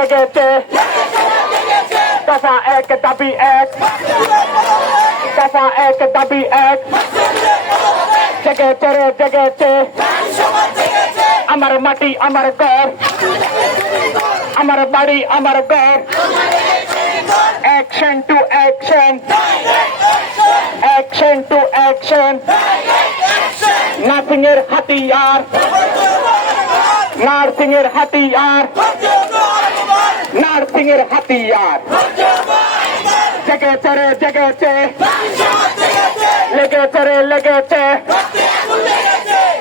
লেগেছে দফা এক দাবি এক, দফা এক দাবি এক, জেগেছে রে জেগেছে আমার মাটি আমার ঘর, আমার বাড়ি আমার ঘর। Action to action, action to action, nursing এর হাতিয়ার, নার্সিং এর হাতিয়ার, নার্সিং এর হাতিয়ার। জেগেছে রে জেগেছে, লেগেছে রে লেগেছে,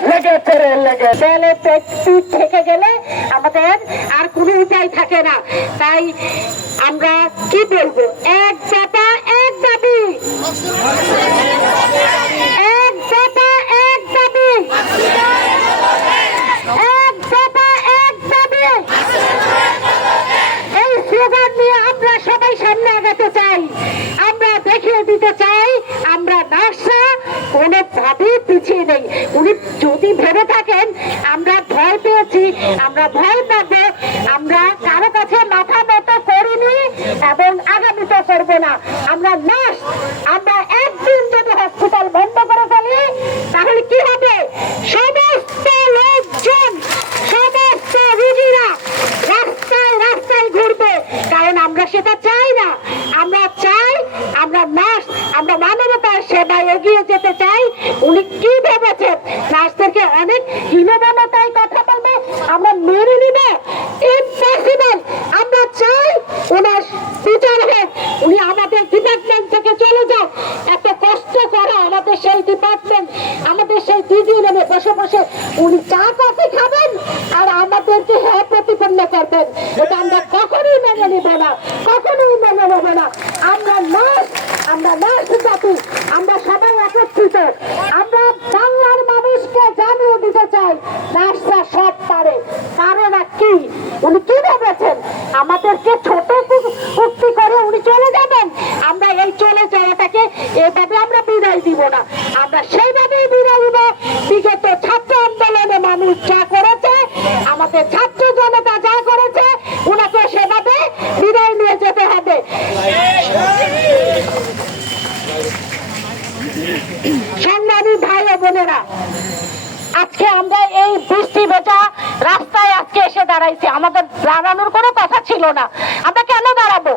লেগেছে রে লেগেছে। থেকে গেলে আমাদের আর কোনো উপায় থাকে না, তাই আমরা কি বলবো, এক জাতা এক দাবি, এক জাতা এক দাবি, এক জাতা এক দাবি। এই স্লোগান নিয়ে আমরা সবাই সামনে আগাতে চাই, আমরা দেখিয়ে দিতে চাই আমরা নার্সরা কোনোভাবেই পিছিয়ে নেই। উনি যদি ভেবে থাকেন আমরা ভয় পেয়েছি, আমরা ভয় পাবো, আমরা কারো কাছে মাথা নত করিনি এবং আগামীতে করবো না। আমরা নার্স, আমরা একদিন যদি হসপিটাল বন্ধ করে ফেলি তাহলে কি হবে? সমস্ত লোকজন, সমস্ত রোগীরা রাস্তায় রাস্তায় ঘুরবে, কারণ আমরা সেটা চাই না। আমরা চাই, আমরা নার্স, আমরা মানবতার সেবায় এগিয়ে যেতে চাই। উনি কি ভেবেছেন নার্সদেরকে অনেক হীনমন্যতায় কথা বলবে আমরা মেনে নিব? ইম্পসিবল। আমরা চাই ওনার বিচার হোক, উনি আমাদের ডিপার্টমেন্ট থেকে চলে যান। এত কষ্ট করা আমাদের সেই ডিপার্টমেন্ট, আমাদের সেই দিদি নেমে বসে বসে উনি চা কফি খাবেন আর আমাদেরকে হ্যাঁ প্রতিপন্ন করবেন, এটা আমরা কখনোই মেনে নিব না, কখনোই মেনে নেব না। আমরা নার্স, আমরা নার্স জাতি, আমরা সবাই একত্রিত। আমরা বাংলার মানুষকে জানিয়ে দিতে চাই নার্সরা সব পারে। কারণ কি উনি কি ভেবেছেন আমাদেরকে ছোট উক্তি করে উনি চলে যাবেন? আমরা এই চলে যাওয়াটাকে এভাবে আমরা বিদায় দিব না, আমরা সেইভাবেই বিদায় দিব। বিগত ছাত্র আন্দোলনে মানুষ যা করেছে, আমাদের ছাত্র জনতা যা করেছে, ওনাকে সেভাবে বিদায় নিয়ে যেতে হবে। সংগ্রামী ভাই ও বোনেরা, আজকে আমরা এই বৃষ্টি ভেজা রাস্তায় আজকে এসে দাঁড়াইছি, আমাদের দাঁড়ানোর কোনো কথা ছিল না। আমরা কেন দাঁড়াবো?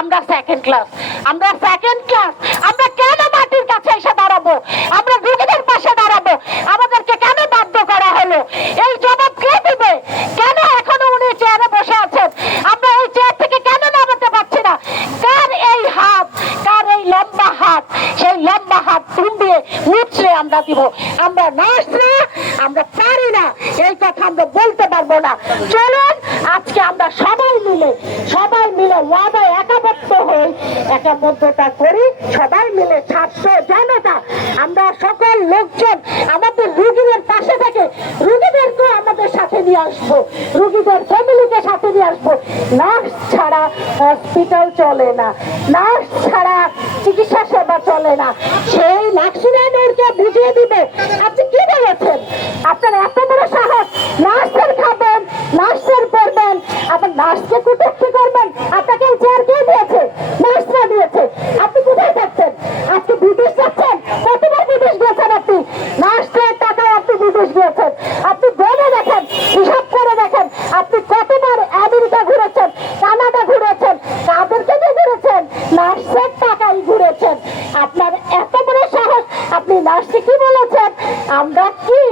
আমরা সেকেন্ড ক্লাস, আমরা সেকেন্ড ক্লাস। আমরা কেন মাটির কাছে এসে দাঁড়াবো? আমরা রোগীদের পাশে দাঁড়াবো। আমাদেরকে কেন বাধ্য করা হলো? এই জবাব কে দিবে? কেন এখনো উনি চেয়ারে বসে আছেন? আমরা এই চেয়ার থেকে কেন নামাতে পারছি না? কার এই হাত, কার এই লম্বা হাত? সেই লম্বা হাত তুলে মুছড়ে আমরা দিব। আমরা নার্সরা আমরা পারি না, এই কথা আমরা বলতে পারবো না। চলুন আজকে আমরা সবাই মিলে ওয়াদায় একাবদ্ধ হই, একাবদ্ধতা করি সবাই মিলে, ছাত্র জনতা আমরা সকল লোকজন আমাদের রোগীদের পাশে থেকে রোগীদেরকেও আমাদের সাথে নিয়ে আসবো, রোগীদের ফ্যামিলিকে সাথে নিয়ে আসবো। নার্স ছাড়া হসপিটাল চলে না, নার্স ছাড়া চিকিৎসা সেবা চলে না। সেই নার্সিংকে বুঝিয়ে দিবে। আপনি কি বলেছেন? আপনার এত বড় সাহস, নার্সের খাবেন, নার্সের পড়বেন, আবার নার্সকে কুটুক্তি করবেন। আপনাকে চেয়ার কে দিয়েছে? নার্সরা দিয়েছে। আপনি কোথায় যাচ্ছেন? আজকে বিদেশ যাচ্ছেন? কতবার বিদেশ গেছেন আপনি? নার্সদের টাকায় আপনি বিদেশ গিয়েছেন। আপনি বলে দেখেন, হিসাব করে দেখেন, আপনি কতবার আমেরিকা ঘুরেছেন, কানাডা ঘুরেছেন, কাদেরকে দিয়ে ঘুরেছেন? নার্সের টাকায় ঘুরেছেন। আপনার এত বড় সাহস, আপনি নার্সকে কি বলেছেন? আমরা কি?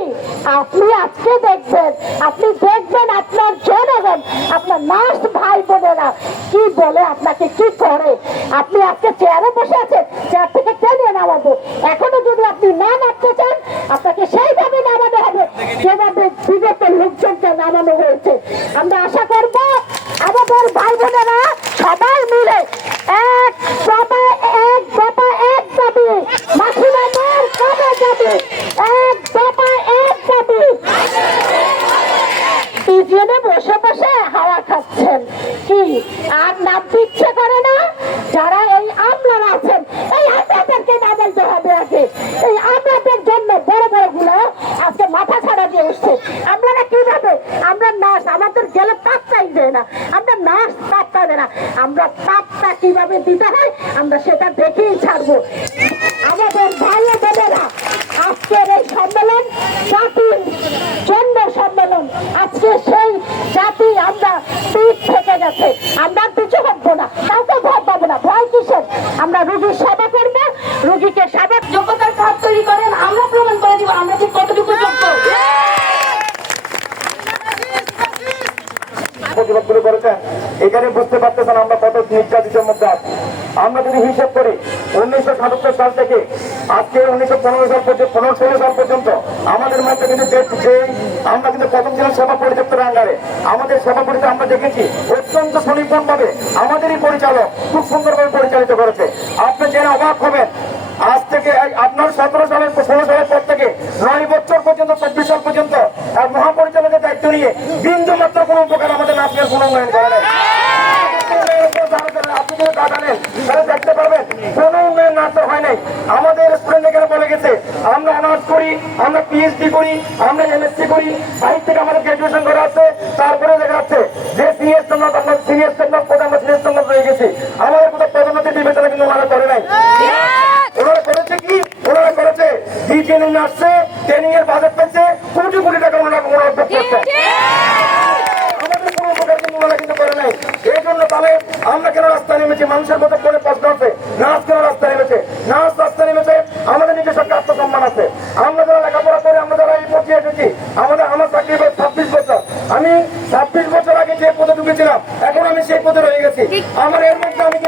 আপনি আজকে দেখবেন, আপনি দেখবেন আপনার জনগণ, আপনার নার্স ভাই বোনেরা কি বলে, আপনাকে কি করে। আপনি আজকে চেয়ারে বসে আছেন, চেয়ার থেকে টেনে নামাবো। এখনো যদি আপনি না নামতে চান, আপনাকে সেইভাবে নামানো হবে যেভাবে পর্যন্ত লোকজনকে নামানো হয়েছে। আমরা আশা করব আমাদের ভাই বোনেরা সবাই মিলে এক দফা এক দাবি, মাসিমাদের কবে যাবে, এক দফা এক দাবি। পিছনে বসে বসে হাওয়া খাচ্ছেন কি আর নামতে ইচ্ছে করে না? যারা এই আমলারা আছেন, এই আমলাদেরকে নামাইতে হবে আগে। এই আমলাদের জন্য বড় বড় গুলো আজকে মাথা ছাড়া দিয়ে উঠছে। আমলারা কিভাবে, আমরা নার্স, আমাদের গেলে পাত্তাই দেয় না, আমরা নার্স পাত্তা দেয় না। আমরা পাত্তা কিভাবে দিতে হয় আমরা সেটা দেখেই ছাড়বো। আমাদের ভাই বোনেরা আজকের এই সম্মেলন জাতির জন্য সম্মেলন। আজকে সেই জাতি আমরা পিঠ থেকে গেছে, আমরা পিছু হবো না, কাউকে ভয় পাবো না। ভয় কিসের? আমরা রোগীর সেবা করবো, রোগীকে সেবা যোগ্যতার কাজ তৈরি করেন, আমরা প্রমাণ করে দিব আমরা ঠিক কতটুকু যোগ্য। প্রতিবাদ শুরু করেছেন, এখানে বুঝতে পারতেছেন আমরা কত নির্যাতিতের মধ্যে আছি। আমরা যদি হিসাব করি 1977 সাল থেকে আজকে 1915 সাল পর্যন্ত 15-16 সাল পর্যন্ত আমাদের মধ্যে কিন্তু আমরা কিন্তু প্রথম ছিলাম সেবা পরিদপ্তরের আন্ডারে। আমাদের সেবা পরিচয় আমরা দেখেছি অত্যন্ত সুনিপুণ ভাবে আমাদেরই পরিচালক খুব সুন্দরভাবে পরিচালিত করেছে। আপনি জেনে অবাক হবেন, আজ থেকে আপনার 17 সালের 16 সালের পর থেকে 9 বছর পর্যন্ত 24 সাল পর্যন্ত মহাপরিচালকের দায়িত্ব নিয়ে বিন্দু মাত্র কোনো উপকার আমাদের নাচের কোনো উন্নয়ন করে নাই। আপনি যদি জানেন তাহলে দেখতে পারবেন কোনো উন্নয়ন নাচ হয় নাই। আমাদের স্টুডেন্ট এখানে বলে গেছে আমরা অনার্স করি, আমরা পিএইচডি করি, আমরা এমএসসি করি, সাহিত্য থেকে আমাদের গ্রাজুয়েশন করা আছে। তারপরে দেখা যাচ্ছে যে সিনিয়র স্টুডেন্ট আমরা সিনিয়র স্টুডেন্ট পদে আমরা সিনিয়র স্টুডেন্ট রয়ে গেছি। আমাদের কোথাও পদোন্নতি বিবেচনা কিন্তু ওনারা করে নাই। ওনারা করেছে কি? ওনারা করেছে ডিজেনিং আসছে, ট্রেনিং এর বাজেট পেয়েছে, কোটি কোটি টাকা ওনারা উদ্যোগ করছে। আমাদের কোনো উপকার কিন্তু ওনারা কিন্তু করে নাই। এই জন্য তাহলে আমরা কেন রাস্তায় নেমেছি? মানুষের মতো করে প্রশ্ন আছে, নার্স কেন রাস্তায় নেমেছে? নার্স রাস্তায় নেমেছে, আমাদের নিজস্ব একটা আত্মসম্মান আছে। আমরা যারা লেখাপড়া করে, আমরা যারা এই পর্যায়ে এসেছি, আমার চাকরি 26 বছর, আমি 26 বছর আগে যে পদে ঢুকেছিলাম এখন আমি সেই পদে রয়ে গেছি। আমার এর মধ্যে আমি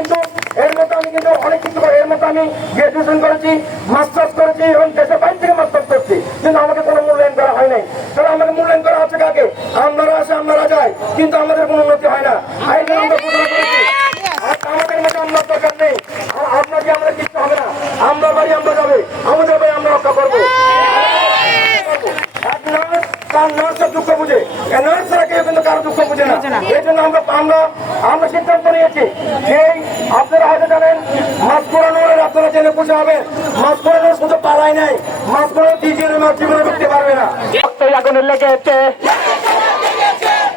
কিন্তু অনেক কিছু করে, এর মধ্যে আমি গ্রাজুয়েশন করেছি, মাস্টার্স করেছি এবং দেশের বাইরে থেকে মাস্টার্স করছি, কিন্তু আমাকে কোনো মূল্যায়ন করা হয় নাই। তাহলে আমাদের মূল্যায়ন করা হচ্ছে কাকে? আপনারা আসে আপনারা যায়, কিন্তু আমাদের কোনো উন্নতি হয় না। আমরা ঘোষণা করেছি আমাদের মধ্যে আমরা দরকার নেই, আপনাকে আমরা কিছু হবে না, আমরা বাড়ি আমরা যাবে, আমাদের বাড়ি আমরা রক্ষা করবো। তার নার্সের দুঃখ বুঝে, নার্সরা কেউ কিন্তু কারো দুঃখ বুঝে না। এই জন্য আমরা সিদ্ধান্ত নিয়েছি যে আপনারা হয়তো জানেন মাছ পোড়ানোর আপনারা জেনে খুশি হবেন, মাছ পোড়ানোর শুধু পালাই নাই, মাছ পোড়ানো দ্বিতীয় মাছ জীবনে ঢুকতে পারবে না। আগুনে লেগেছে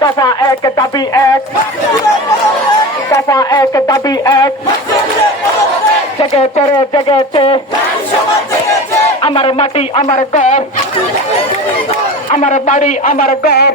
দফা এক দাবি এক, দফা এক দাবি এক, জেগেছে রে জেগেছে আমার মাটি আমার ঘর, আমার বাড়ি আমার ঘর।